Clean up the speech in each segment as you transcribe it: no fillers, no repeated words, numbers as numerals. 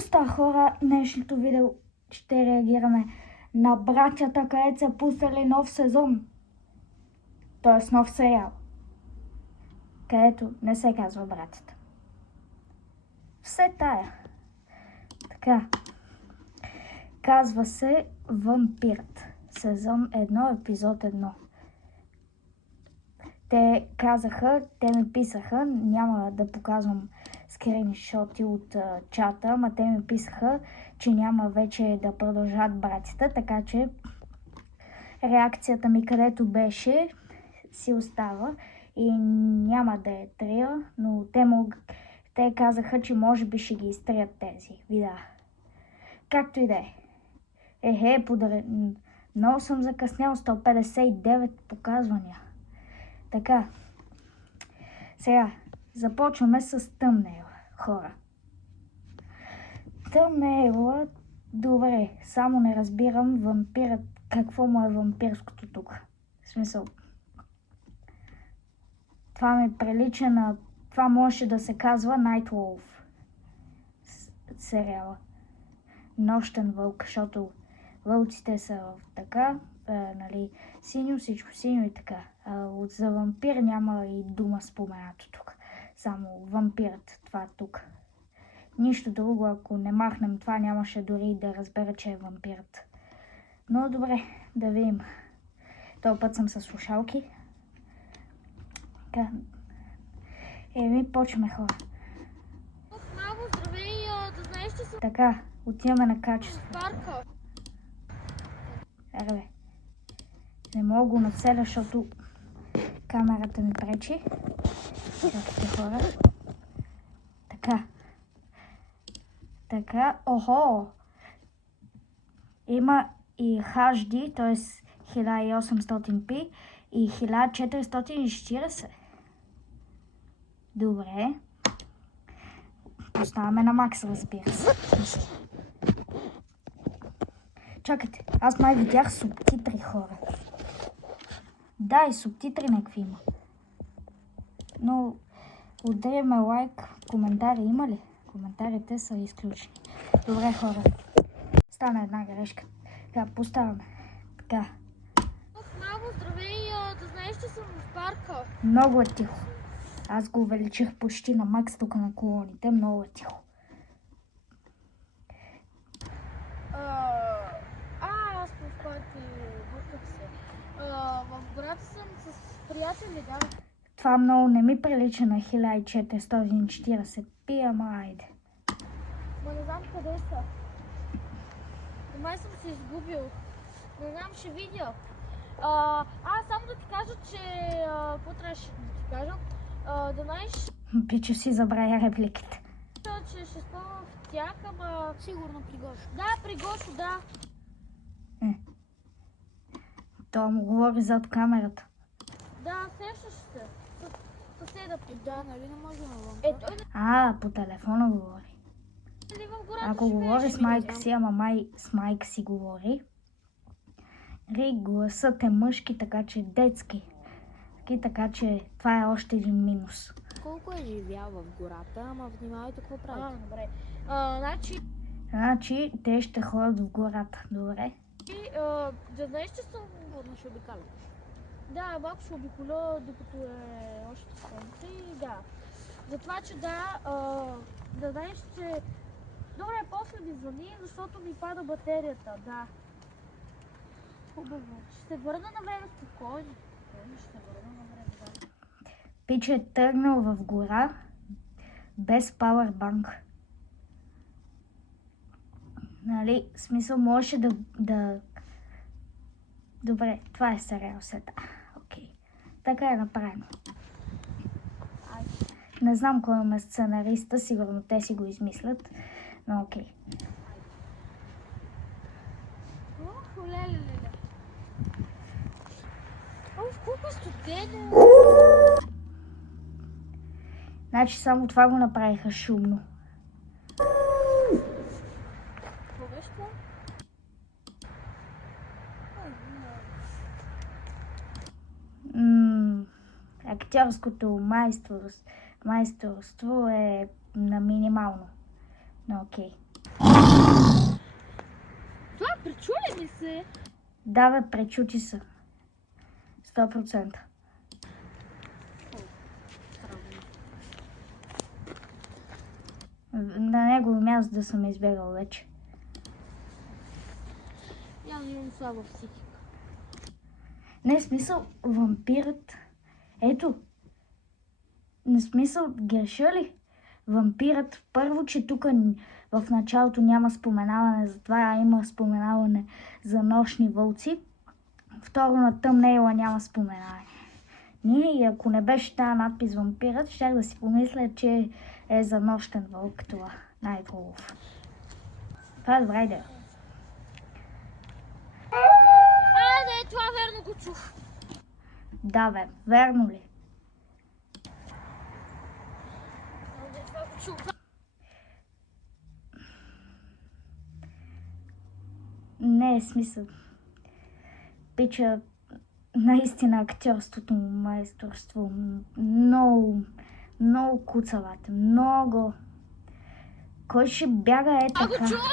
Какво става, хора? Днешното видео ще реагираме на братята, където са пуснали нов сезон. Т.е. нов сериал, където не се казва братята. Все тая. Така. Казва се Вампирът. Сезон 1, епизод 1. Те казаха, те ми писаха, няма да показвам скриншоти от чата, ама те ми писаха, че няма вече да продължат братята, така че реакцията ми където беше си остава и няма да е трия, но те казаха, че може би ще ги изтрият тези видеа. Както и да е. Много съм закъснял, 159 показвания. Така, сега започваме с тъмнейла, хора. Тъмнейла, добре, само не разбирам вампирът, какво му е вампирското тук. В смисъл, това ми прилича на, това може да се казва Night Wolf сериала. Нощен вълк, защото вълците са така, нали, синьо, всичко синьо и така. За вампир няма и дума споменато тук. Само вампирът, това тук. Нищо друго, ако не махнем това, нямаше дори да разбера, че е вампирът. Но добре, да видим. Този път съм с слушалки. Така. Почваме, хора. Мамо, здравей, да знаеш, че съм Така, отиваме на качество. в парка. Бе. Не мога го нацеля, защото камерата ми пречи. Чакайте, хора. Така, охо! Има и HD, т.е. 1800p и 1440. Добре. Поставяме на макс, разбира се. Чакайте, аз май видях субтитри, хора. Да, и субтитри някакви има. Но ударяме лайк, коментари има ли? Коментарите са изключени. Добре, хора. Стана една грешка. Така, поставяме. Така. Мамо, здравей, да знаеш, че съм в парка. Много е тихо. Аз го увеличих почти на макс тук на колоните. Много е тихо. Аз в парка бутах се. В града съм с приятели, да. Това много не ми прилича на 1440 пи, ама айде. Ма не знам къде са. Май съм се изгубил. Не знам, ще видя. Само да ти кажа, че... Какво трябваше да ти кажа? Да знаеш, Пичо си забравя репликите. че ще спомням в тях, ама... Сигурно при Гошо. Да, при Гошо, да. Той му говори зад камерата. Да, сещаш се. Съседа при. Да, нали не може да Той По телефона говори. нали в гората Ако говори с майка си, ама май с майка си говори. Гласът е мъжки, така че детски. Така че това е още един минус. Колко е живял в гората, ама внимавайте какво прави. Добре. Значи те ще ходят в гората. Добре. Да знаеш, че съм... Водно ще обикаля. Да, малко ще обиколя, докато е още слънце и да. Затова, че да знаеш, че... Добре, после ми звъни, защото ми пада батерията, да. Хубаво. Ще се върна на време спокойно. Ще се върна на време, да. Пичо е тръгнал в гора без пауърбанк. Нали, в смисъл можеше да... Добре, това е сериал сета. Окей. Така е направено. Не знам кой е сценариста, сигурно те си го измислят, но окей. Леле. Колко е студено. Значи само това го направиха шумно. Какво беше това? Актьорското майсторство е на минимално. Но окей. Причули ми се? Да, бе, пречути са. 100%. На негово място да съм избегал вече. Явно имам слаба психика. Не, смисъл, вампирът... Ето. Не смисъл, греша ли? Вампирът, първо, че тук в началото няма споменаване за това, а има споменаване за нощни вълци. Второ, на тъмнейла няма споменаване. И ако не беше тази надпис вампирът, щях да си помисля, че е за нощен вълк това. Най-хубаво. Това е добра идея. Не, това верно го чух. Да, бе, верно ли? Това го чух. Не е смисъл. Пича, наистина актьорството му, майсторство, много куцават, много. Кой ще бяга е Това го така? чух!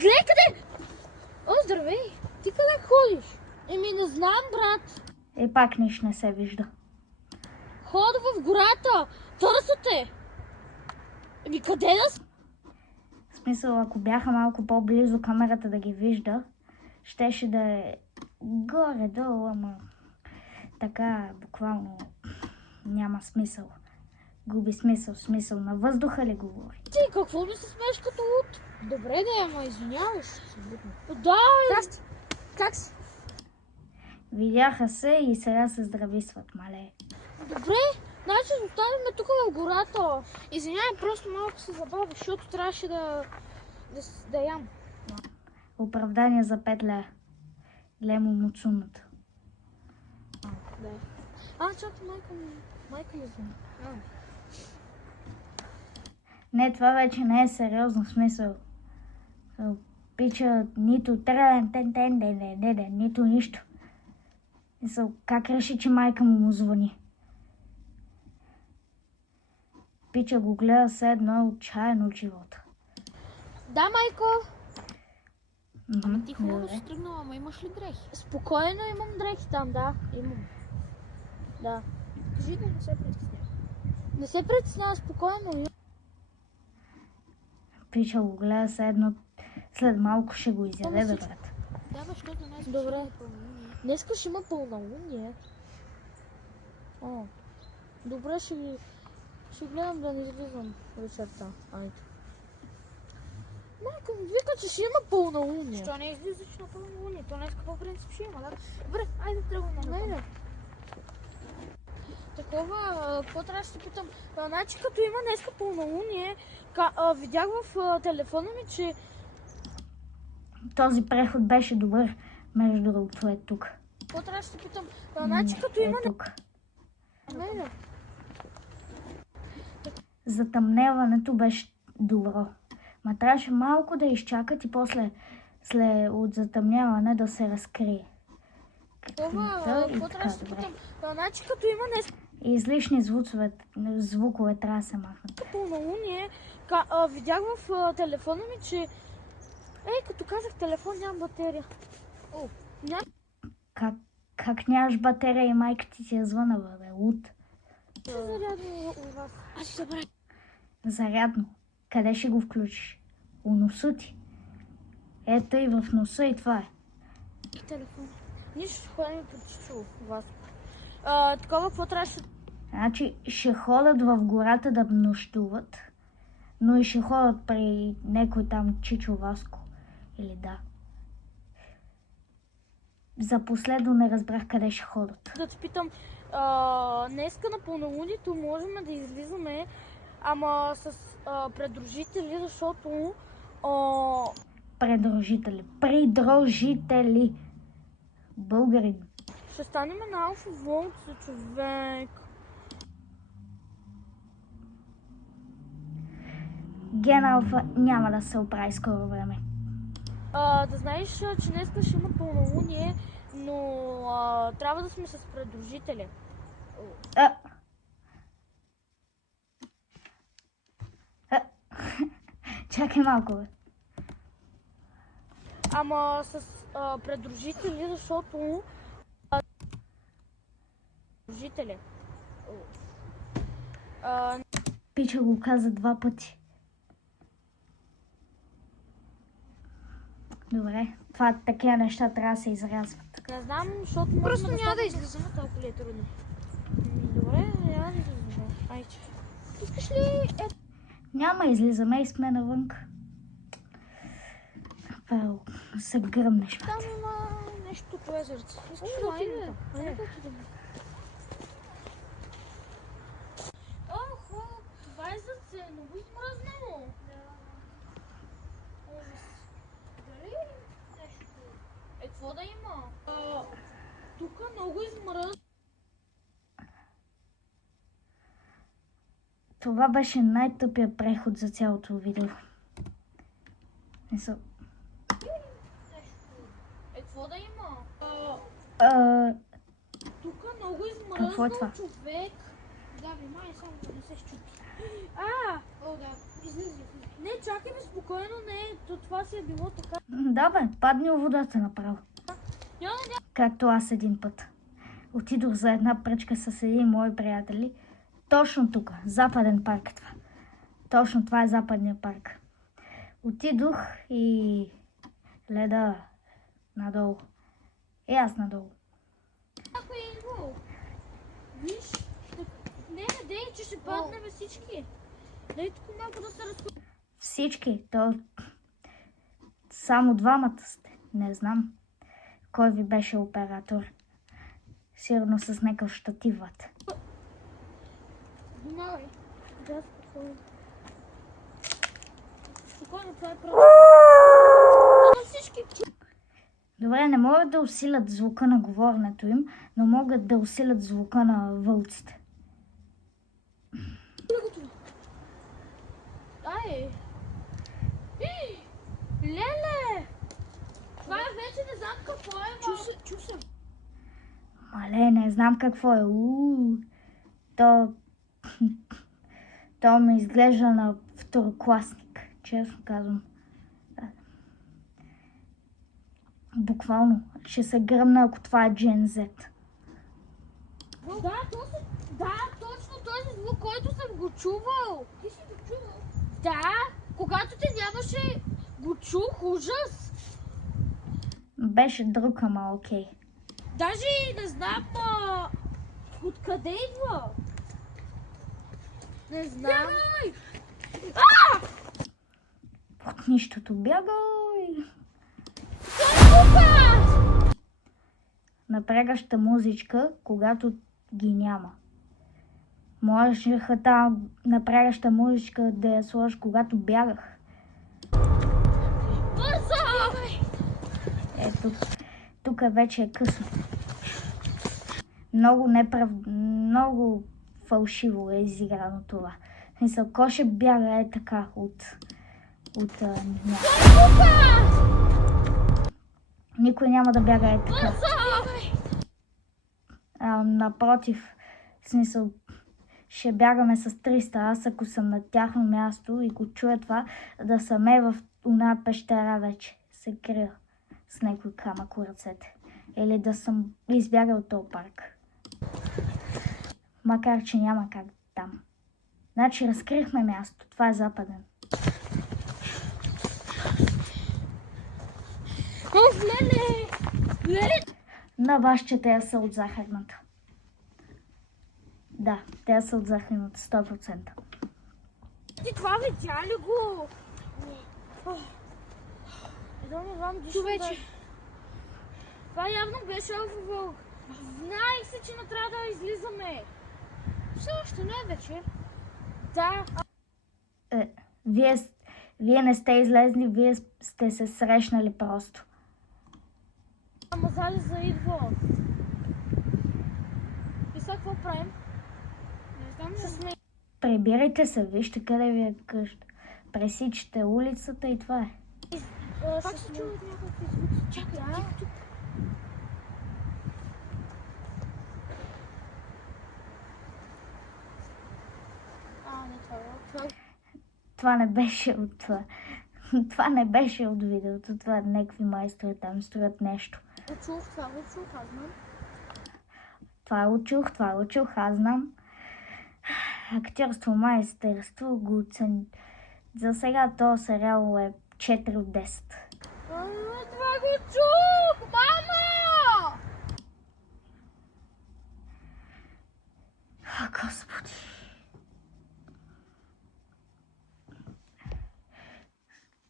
Гледай къде! О, здравей! Ти къде ходиш? Не знам, брат. Пак нищо не се вижда. Хода в гората! Търся те! Къде да си? В смисъл, ако бяха малко по-близо камерата да ги вижда, щеше да е горе-долу, ама така буквално няма смисъл. Губи смисъл. На въздуха ли говори? Ти, какво ми се смееш като луд? Добре, да, ама извиняваш. Да, как си? Видяха се и сега се здрависват, мале. Добре, значи останем тук в гората. Извинявай, просто малко се забавя, защото трябваше да ям. Оправдание за 5 лея. Лемо муцуната. Да. Чакай, майка ми звъни. Не, това вече не е сериозно смисъл. Пича нито трелен, нито нищо. Мисъл, как реши, че майка му звъни? Пича го гледа все едно е отчаяно от живота. Да, майко. Ама ти хубаво Добре. си тръгнала, ама имаш ли дрехи? Спокойно, имам дрехи там, да. Имам. Да. Кажи да не се притеснява. Не се притеснява, спокойно. Пича го гледа все едно след малко ще го изяде, бе, брат. Да, бе, защото днес Добре. ще е пълнолуние. Днеска ще има пълнолуние. Добре, ще гледам да не излизам вечерта. Айде. Майка ми вика, че ще има пълнолуние. Що не излизаш на пълнолуние? То днес по принцип ще има, да? Добре, айде тръгваме. Не. Такова, какво трябваше да питам? Значи като има днеска пълнолуние, видях в телефона ми, че... Този преход беше добър, между другото е тук. Какво трябваше да питам? Значи като има... Е тук. Не. Затъмняването беше добро. Ма трябваше малко да изчакат и после след от затъмняване да се разкрие. Това, И какво така, трябваше да добре. питам? Значи като има днеска И излишни звукове трябва да се махнат. пълнолуние, видях в телефона ми, че... като казах телефон, нямам батерия. Как нямаш батерия и майка ти си я звъна, бе, луд? Ще зарядно у вас. Аз ще забравя. Зарядно. Къде ще го включиш? У носа ти. Ето и в носа и това е. Телефон. Нищо ще ходим по чичо у вас. Такова, какво трябваше? Значи ще ходят в гората да нощуват, но и ще ходят при някой там Чичо Васко. Или да. За последно не разбрах къде ще ходят. Да те питам, днеска на пълнолунието можем да излизаме, ама с предружители, защото... Придружители. Българин. ще станем на алфа волца, човек. Ген Алфа няма да се оправи скоро време. Да знаеш, че днеска ще има пълнолуние, но трябва да сме с предружители. Чакай малко, бе. Ама с предружители, защото... Дружители. Пича го каза 2 пъти. Добре, това такива неща трябва да се изрязват. Не знам, защото просто няма да излизаме толкова ли е трудно. Добре, няма да излизаме. Айде. Искаш ли... Няма, излизаме и сме навънка. Павел, се гръмнеш. Там има нещо по езерце. Искаш ли да отидем там? Айде да отидем. Охо, това езерце е много измръзнало. Дали нещо? Какво да има? Тук много измръзна. Това беше най-тъпия преход за цялото видео. Какво да има? Тук много Какво е това? измръзнал човек. Да, внимай, само да не се щупи. О, да, излизай. Не, чакай ме спокойно, не, това си е било така. Да бе, падни във водата направо. Както аз един път. Отидох за една пръчка с един мои приятели. Точно тук, Западен парк е това. Точно това е Западния парк. Отидох и леда надолу. И аз надолу. Ако е идвал. Виж, не, дей, че ще паднем всички. Дай тук малко да се разходи. Всички, то само двамата сте. Не знам кой ви беше оператор. Сигурно с някакъв щатив вътре. Внимавай. Да, спокойно. Спокойно, това е право. Всички. Добре, не могат да усилят звука на говоренето им, но могат да усилят звука на вълците. Ай! Леле! Това вече не знам какво е, чу се. Мале, не знам какво е. То ми изглежда на второкласник, честно казвам. Буквално ще се гръмна, ако това е Gen Z. Да, точно този звук, който съм го чувал. Ти си го чувал? Да, когато те нямаше, го чух, ужас. Беше друг, ама окей. Даже не знам откъде идва. Не знам. Бягай! От нищото бягай! Напрягаща музичка, когато ги няма. Можеш тази напрягаща музичка да я сложиш, когато бягах. Ето, тук вече е късно. Много фалшиво е изиграно това. Мисля, кой ще бяга е така от никой няма да бяга е така. Напротив, в смисъл, ще бягаме с 300. Аз ако съм на тяхно място и го чуя това, да съм в една пещера вече се крия с някой камък у ръцете. Или да съм избягал от този парк. Макар, че няма как там. Значи разкрихме място. Това е Западен. Леле! На вашите те са от захарната. Да, те са от захарната 100%. Ти това видя ли го? Човече. Това явно беше алфа-вълк. Знаех се, че не трябва да излизаме. Все още не е вечер. Да. Вие не сте излезли, вие сте се срещнали просто. Ама залеза идва. И сега какво правим? Не знам. Прибирайте се, вижте къде ви е къща. Пресичате улицата и това е. Пак се чуват някакви звуци. Чакай, тук. Това не беше от Това не беше от видеото, това някакви майстори там строят нещо. Учух, това учух, аз знам. Това учух, аз знам. Актьорство, майстерство го оценя. За сега този сериал е 4 от 10. Това го чух! Мама! Господи.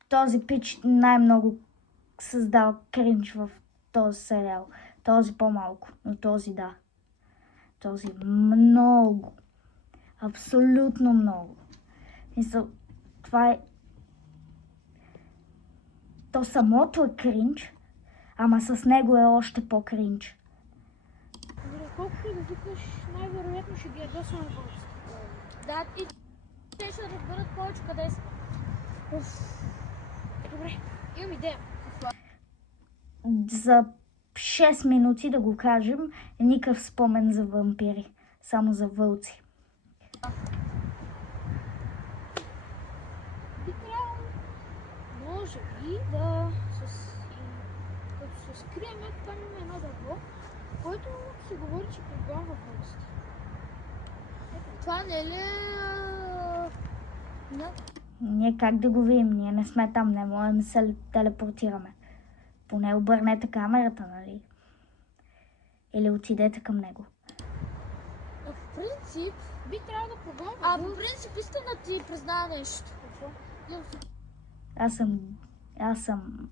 Този пич най-много създава кринж в този сериал. Този по-малко, но този да. Този много. Абсолютно много. Мисъл, това е... То самото е кринж, ама с него е още по-кринж. Колкото и да викаш, най-вероятно ще ги ядосвам на български. Да, и те ще разберат повече къде са. Добре, имам идея. За 6 минути да го кажем, никакъв спомен за вампири, само за вълци. Би трябвало, може би, да като се скрием, там има едно дърво, който се говори, че програмва вълците. Това не е ли... Ние как да го видим? Ние не сме там, не можем да се телепортираме. Поне обърнете камерата, нали? Или отидете към него. В принцип, би трябвало да програмва. По принцип искам да ти призная нещо. Аз съм...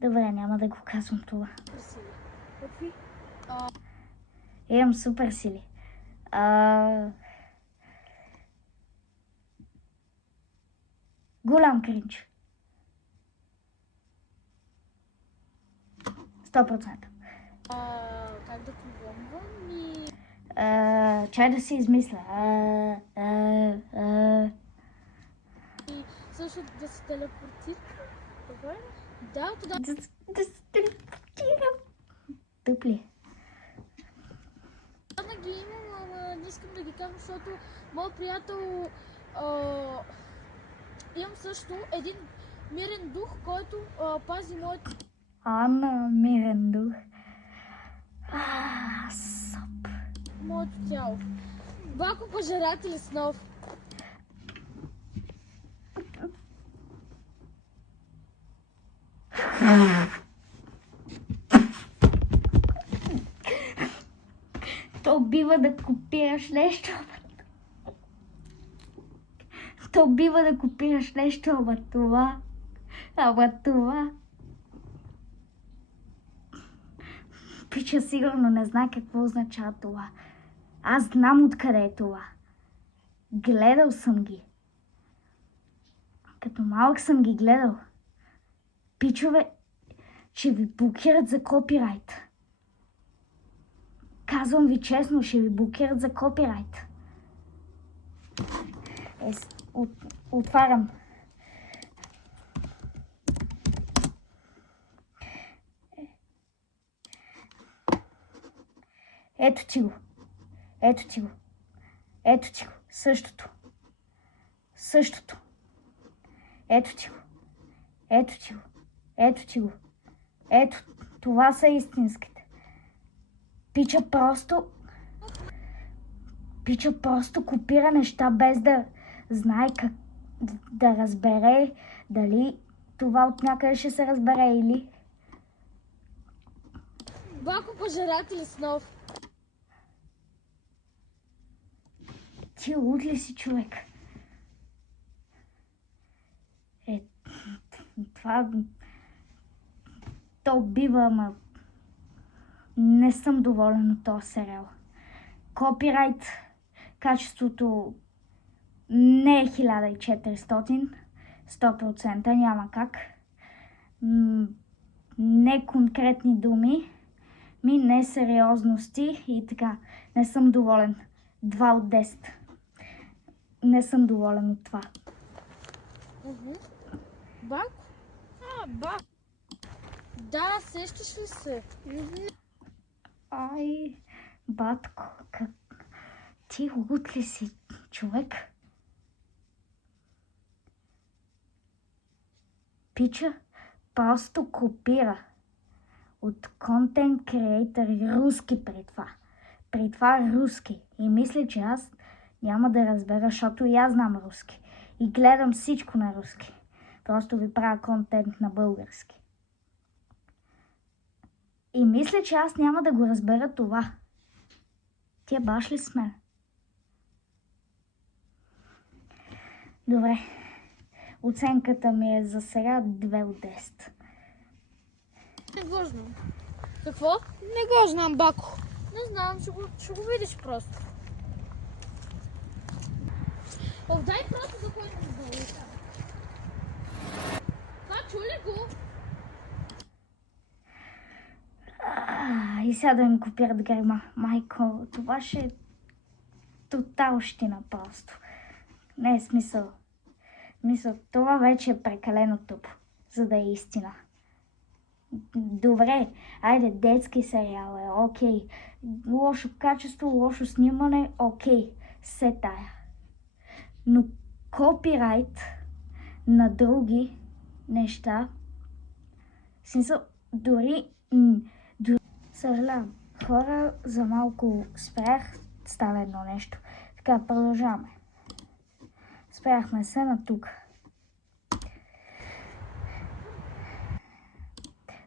Добре, няма да го казвам това. Какви? Имам супер сили. Голям кринч. 100%. Как да програмвам и... Чай да си измисля. И също да се телепортирам. Добре? Да, тогава... Да се телепортирам. Тъпли. Да ги имам, ама не искам да ги казвам, защото моят приятел... имам също един мирен дух, който пази моето... Ана, мирен дух. Соп. Моето тяло. Бако пожиратели снов. То бива да копираш нещо. То бива да копираш нещо, ама това. Пича сигурно не знае какво означава това. Аз знам откъде е това. Гледал съм ги. Като малък съм ги гледал. Пичове, ще ви блокират за копирайт. Казвам ви честно, ще ви блокират за копирайт. Отварям. Ето ти го. Същото. Ето ти го. Ето, това са истинските. Пича просто копира неща без да знае как да разбере дали това от някъде ще се разбере или... Бако пожиратели снов. Ти луд ли си, човек? Това... То бива, ама... Не съм доволен от този сериал. Копирайт, качеството не е 1400, 100%, няма как. Не конкретни думи, несериозности и така. Не съм доволен. 2 от 10. Не съм доволен от това. Бак? Бак. Да, сещаш ли се? Ай, батко, Ти луд ли си, човек? Пича просто копира от контент креатори руски при това. При това руски. И мисля, че аз няма да разбера, защото и аз знам руски. И гледам всичко на руски. Просто ви правя контент на български. И мисля, че аз няма да го разбера това. Тия баш ли сме? Добре. Оценката ми е за сега 2 от 10. Не го знам. Какво? Не го знам, Бако. Не знам, ще го видиш просто. Дай просто да ходим с балута. Това чули го? И сега да им копират грима. Майко, това ще е тоталщина просто. Не е смисъл. Мисля, това вече е прекалено тъпо, за да е истина. Добре, айде, детски сериал е, окей. Лошо качество, лошо снимане, окей. Се тая. Но копирайт на други неща, в смисъл, дори съжалявам. Хора, за малко спрях, става едно нещо. Така, продължаваме. Спряхме се на тук.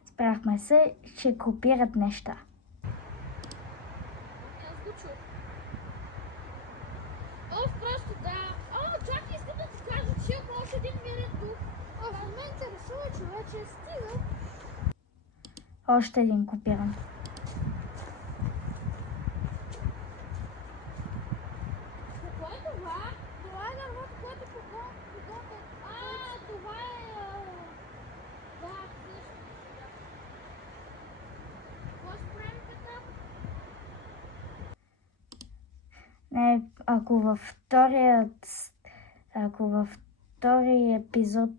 Спряхме се, че копират неща. Аз го чух. Просто да. Чакай, искам да ти кажа, че имам още един мирен дух. Ме интересува, човече, стига. Още един копиран. Какво е това? Това е дървото, което това е... Да, всъщност. Какво ще правим там? Не, ако във втория епизод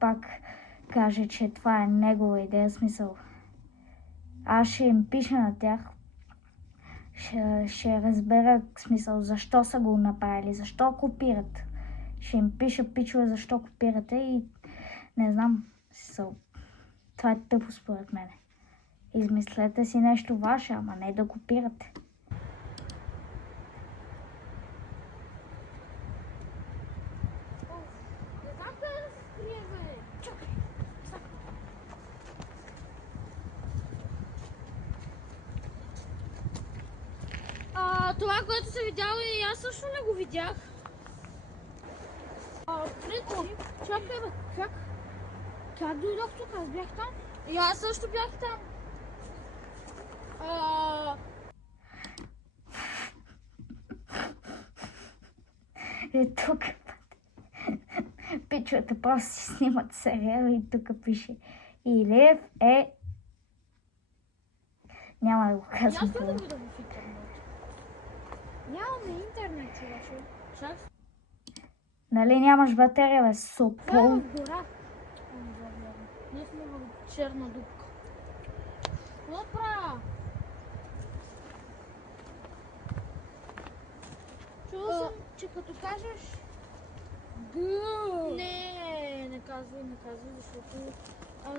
пак каже, че това е негова идея, смисъл. Аз ще им пиша на тях. Ще разбера смисъл защо са го направили, защо копират. Ще им пиша, пичове, защо копирате и не знам, смисъл. Това е тъпо според мен. Измислете си нещо ваше, ама не да копирате. Не знам къде да се скрие, бе. Чакай. Това, което съм видяла и аз също не го видях. Чакай, бе. Как дойдох тук? Аз бях там. И аз също бях там. Тук пичовете просто си снимат сериал и тук пише Илиев е... Няма да го казвам. Аз да видя в интернет. Нямаме интернет, човече. Чак. Нали нямаш батерия, бе, сопол? Това е в гора. Ние сме в черна дупка. Какво правя? Чула съм, че като кажеш не казвай, защото аз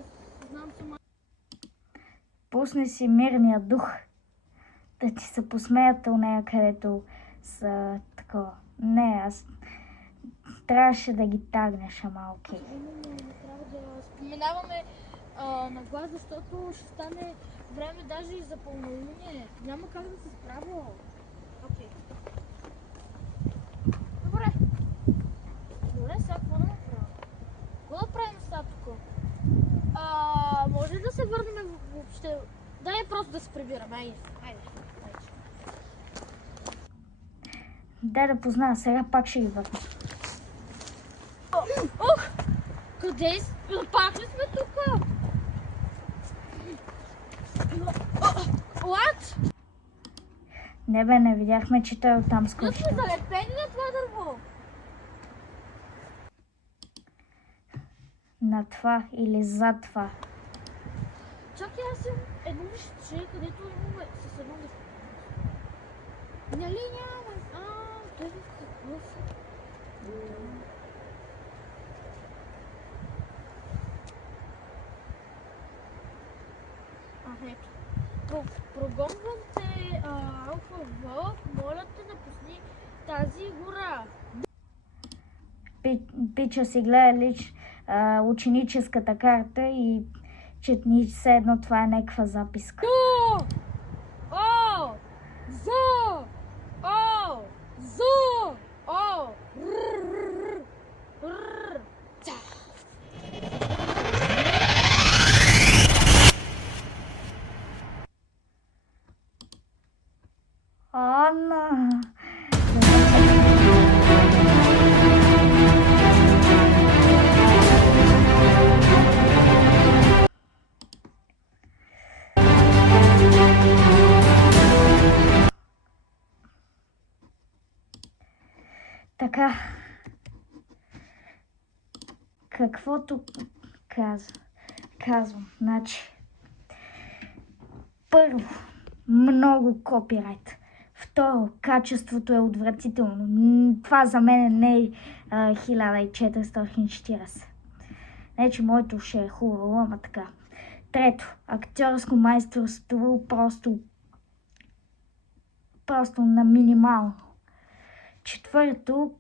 знам сама. Пусни си мирния дух. Да ти се посмеят у нея, където са такова. Не, аз трябваше да ги тагнеш, ама окей. Не трябва да споменаваме на глас, защото ще стане време даже и за пълнолуние. Няма как да се справя. Окей. Добре, сега какво да направим? Какво да правим сега тук? Може ли да се върнем въобще? Дай просто да се прибираме. Айде. Дай да позная, сега пак ще ги върна. Ох! Къде си? Пак ли сме тук? What? Не бе, не видяхме, че той оттам скочи. Сме залепени на това дърво. На това или зад това. Чакай, аз имам едно висче, където имаме с едно висче. Нали няма? Той какво са? Ето. Прогонвам те, Алфа Вълк, моля те напусни тази гора. Пича си гледа ученическата карта и че ни все едно това е някаква записка. О! За! О! За! О! Анна! Така, каквото казвам, значи, първо, много копирайт. Второ, качеството е отвратително. Това за мен не е 1440. Не, че моето ще е хубаво, ама така. Трето, актьорско майсторство просто на минимално. Четвърто,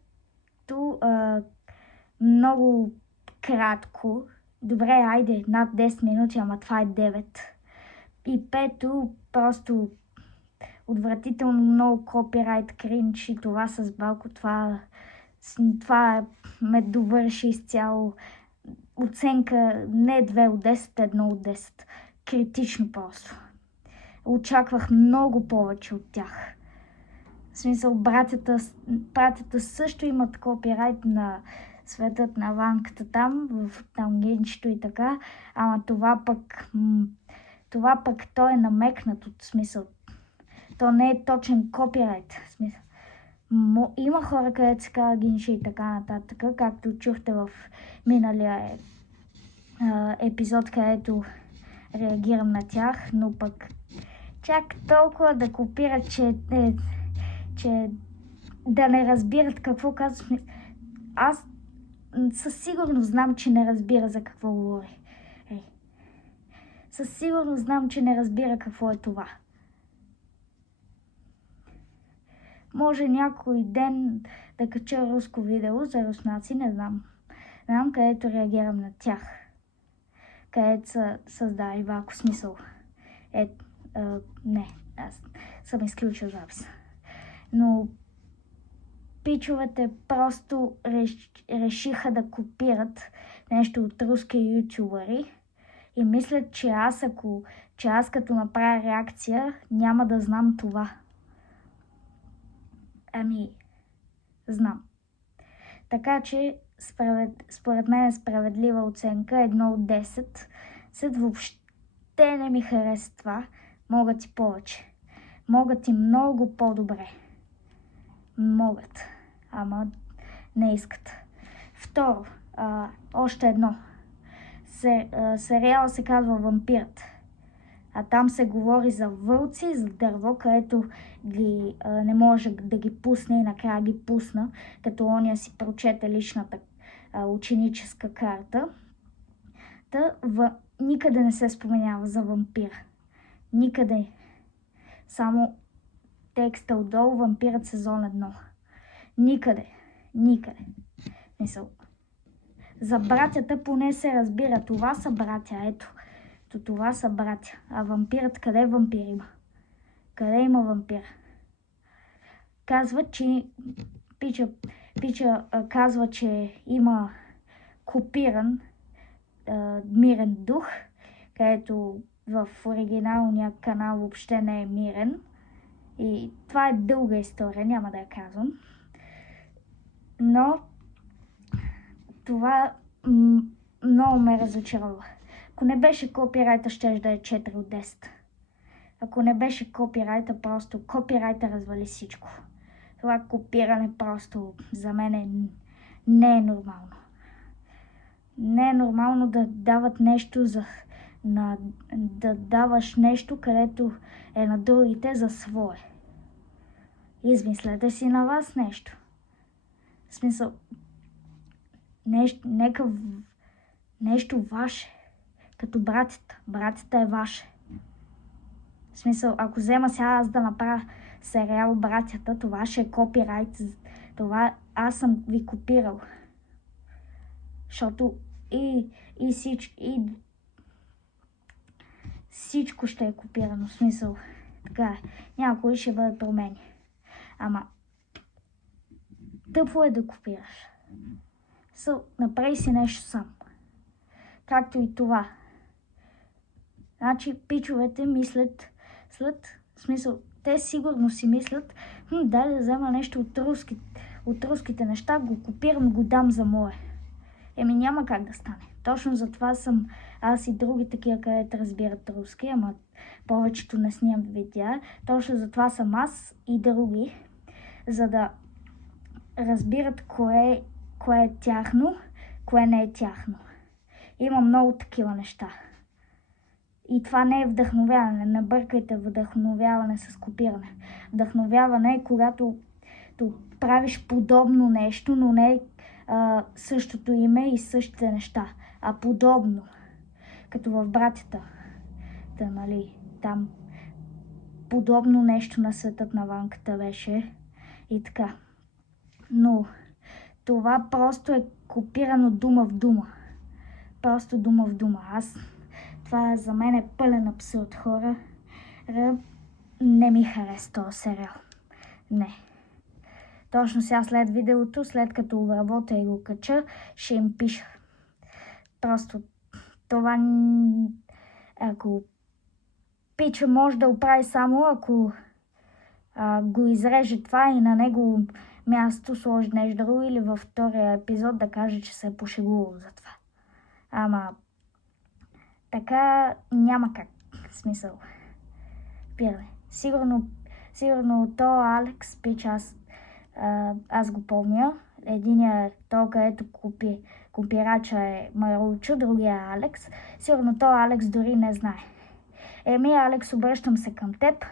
много кратко. Добре, айде, над 10 минути, ама това е 9. И пето, просто отвратително много копирайт, кринч и това с Балко, това ме довърши изцяло. Оценка не 2 от 10, 1 от 10. Критично просто. Очаквах много повече от тях. В смисъл, братята също имат копирайт на Светът на Ванката там, в Тангенчето и така, ама това пък той е намекнат от смисъл. То не е точен копирайт. В смисъл. Има хора, където се казва гинши и така нататък, както чухте в миналия епизод, където реагирам на тях, но пък чак толкова да копират, че да не разбират какво казвам. Аз със сигурност знам, че не разбира за какво говори. Със сигурност знам, че не разбира какво е това. Може някой ден да кача руско видео за руснаци, не знам. Знам, където реагирам на тях. Където са създали вако смисъл. Не, аз съм изключил записа. Но пичовете просто решиха да копират нещо от руски ютубъри и мислят, че аз като направя реакция, няма да знам това. Ами, знам. Така че, според мен е справедлива оценка 1 от 10. След въобще не ми хареса това, могат и повече. Могат и много по-добре. Могат, ама не искат. Второ, още едно. Сериал се казва Вампирът. А там се говори за вълци, за дърво, където не може да ги пусне и накрая ги пусна, като оня си прочете личната ученическа карта. Никъде не се споменява за вампир. Никъде. Само текста отдолу, Вампирът сезон 1. Никъде. Мисъл. За братята поне се разбира. Това са братя, ето. Това са братя. А вампирът, къде вампир има? Къде има вампир? Казва, че Пича казва, че има копиран мирен дух, където в оригиналния канал въобще не е мирен. И това е дълга история, няма да я казвам. Но това много ме разочарова. Ако не беше копирайта, щеш да е 4 от 10. Ако не беше копирайта, просто копирайта развали всичко. Това копиране просто за мен не е нормално. Не е нормално да дават нещо да даваш нещо, където е на другите за свое. Измислете си на вас нещо. В смисъл, нещо ваше. Като братята. Братята е ваше. В смисъл, ако взема сега аз да направя сериал Братята, това ще е копирайт. Това аз съм ви копирал. Защото всичко ще е копирано. В смисъл, така е. Някои ще бъдат промени. Ама тъпо е да копираш. Направи си нещо сам. Както и това. Значи пичовете мислят в смисъл, те сигурно си мислят, дай да взема нещо от руските неща, го копирам, го дам за мое. Няма как да стане. Точно затова съм аз и други такива, където разбират руски, ама повечето не снимам видеа. Точно затова съм аз и други, за да разбират кое е тяхно, кое не е тяхно. Има много такива неща. И това не е вдъхновяване. Не бъркайте вдъхновяване с копиране. Вдъхновяване е когато правиш подобно нещо, но не е същото име и същите неща, а подобно. Като в Братята. Там подобно нещо на Светът на Ванката беше и така. Но това просто е копирано дума в дума. Просто дума в дума. Това за мен е пълен абсурд, хора. Не ми хареса този сериал. Не. Точно сега след видеото, след като обработя и го кача, ще им пиша. Просто това, ако пича може да оправи само, ако го изреже това и на него място сложи нещо друго или във втория епизод да каже, че се е пошегувал за това. Ама така няма как. Смисъл. Пирай. Сигурно то Алекс пич, аз го помня. Единият то, където копирача е Маручо, другия е Алекс. Сигурно то Алекс дори не знае. Алекс, обръщам се към теб.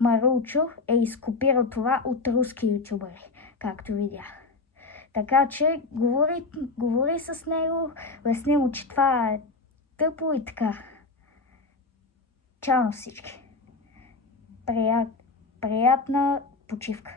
Маручо е изкопирал това от руски ютубъри, както видях. Така че говори с него, обясни му, че това е тъпо и така. Чао на всички. Приятна почивка.